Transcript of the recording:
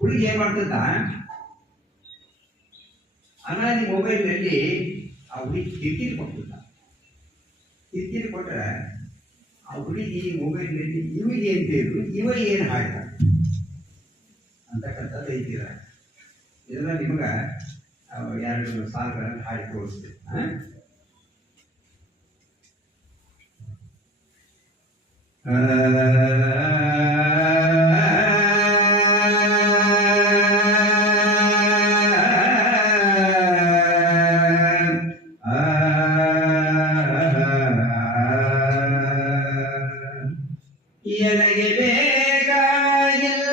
ಹುಡುಗಿ ಏನ್ ಮಾಡ್ತಂತ ಅನಾದಿ ಮೊಬೈಲ್ನಲ್ಲಿ ಆ ಹುಡುಗಿ ಕಿರಿಕಿರಿ ಕೊಡ್ತಂತ. ಕಿರಿಕಿರಿ ಕೊಟ್ಟರೆ ಆ ಹುಡುಗಿ ಮೊಬೈಲ್ನಲ್ಲಿ ಇವಿಗೆ ಏನ್ ಬೇಕು, ಇವ ಏನು ಹಾಡಿದ ಅಂತಕ್ಕಂಥದ್ದು ಐತಿರ. ಇದೆಲ್ಲ ನಿಮಗ ಎರಡು ಸಾಲುಗಳನ್ನು ಹಾಡಿ ತೋರಿಸ್ತೀವಿ. ಎನಗೆ ಬೇಗ ಇಲ್ಲ